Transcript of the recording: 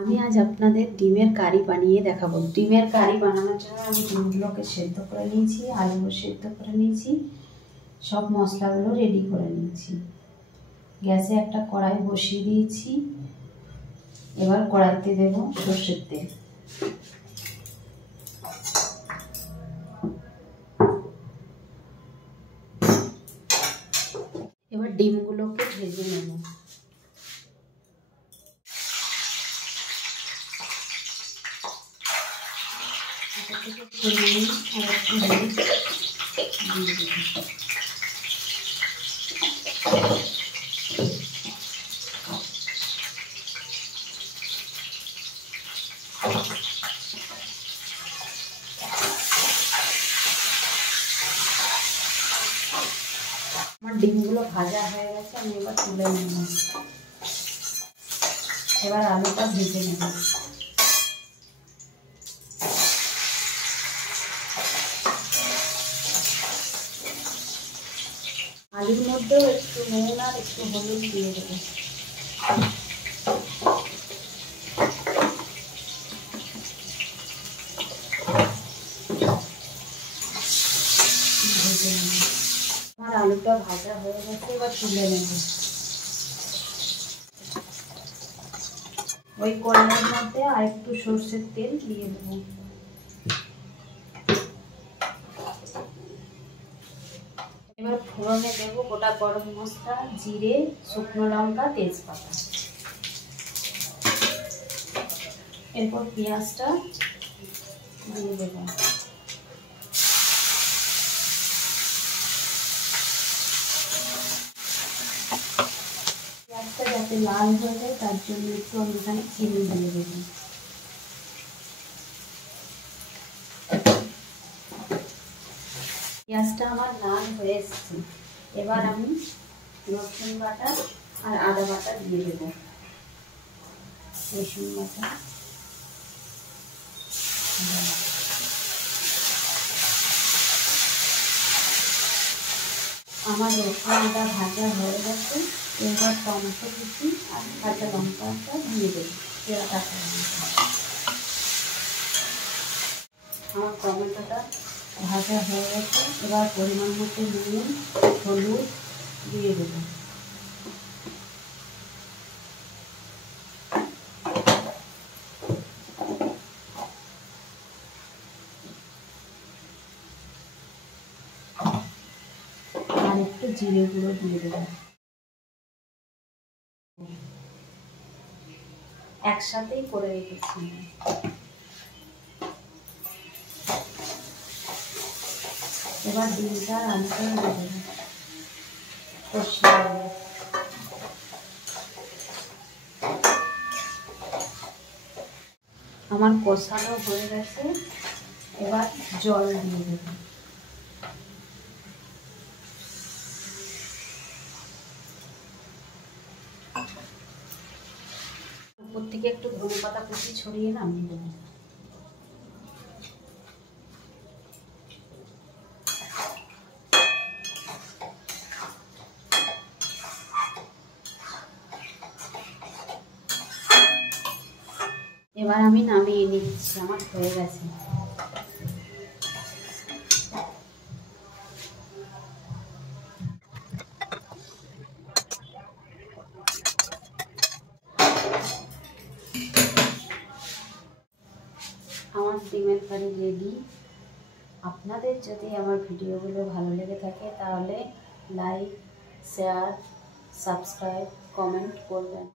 আমি আজ আপনাদের ডিমের কারি বানিয়ে দেখাবো। ডিমের কারি বানানোর জন্য আমি ডিমগুলোকে সেদ্ধ করে নিয়েছি, আলুও সেদ্ধ করে নিয়েছি, সব মশলাগুলো রেডি করে নিয়েছি। গ্যাসে একটা কড়াই বসিয়ে দিয়েছি। এবার কড়াইতে দেব সর্ষের তেল। এবার ডিমগুলোকে ভেজে নেব। আমার ডিমগুলো ভাজা হয়ে গেছে, আমি এবার তুলে নেব। এবার আলুটা ভেজে নেব। আলুর মধ্যেও একটু নুন আর একটু হলুদ দিয়ে দেবো। ভেজে নেব। আমার আলুটা ভাজা হয়ে গেছে, এবার তুলে নেব। ওই কড়াইয়ের মধ্যে আর একটু সর্ষের তেল দিয়ে দেবো। এবার ফোড়নে দেব গোটা গরম মশলা, জিরে, শুকনো লঙ্কা, তেজপাতা। এরপর পেঁয়াজটা দিয়ে দেব। পেঁয়াজটা যাতে লাল হয়ে যায় তার জন্য একটু আমি এখানে চিনি দিয়ে দেব। পেঁয়াজটা আমার লাল হয়ে এসছে। এবার আমি রসুন বাটা আর আদা বাটা দিয়ে দেব। রসুন বাটা, আমার রসুন আদা ভাজা হয়ে গেছে। এবার টমেটো কুচি আর কাঁচা লঙ্কাটা দিয়ে দেবো। কাঁচা লঙ্কা, আমার টমেটোটা ভাজা হয়ে গেছে। এবার পরিমাণ মতো নুন, হলুদ দিয়ে দেবো। আর একটু জিরে গুঁড়ো দিয়ে দেবো। একসাথেই করে রেখেছি। এবার ডিমটা আলুটা দিয়ে দেবো, কষিয়ে দেবো। আমার কষানো হয়ে গেছে। এবার জল দিয়ে দেবো। উপর থেকে একটু ধনেপাতা কুচি ছড়িয়ে নামিয়ে দেবো। এবার আমি নামিয়ে নিচ্ছি, আমার হয়ে গেছে। আমার ডিমের কারি রেডি। আপনাদের যদি আমার ভিডিওগুলো ভালো লেগে থাকে তাহলে লাইক, শেয়ার, সাবস্ক্রাইব, কমেন্ট করবেন।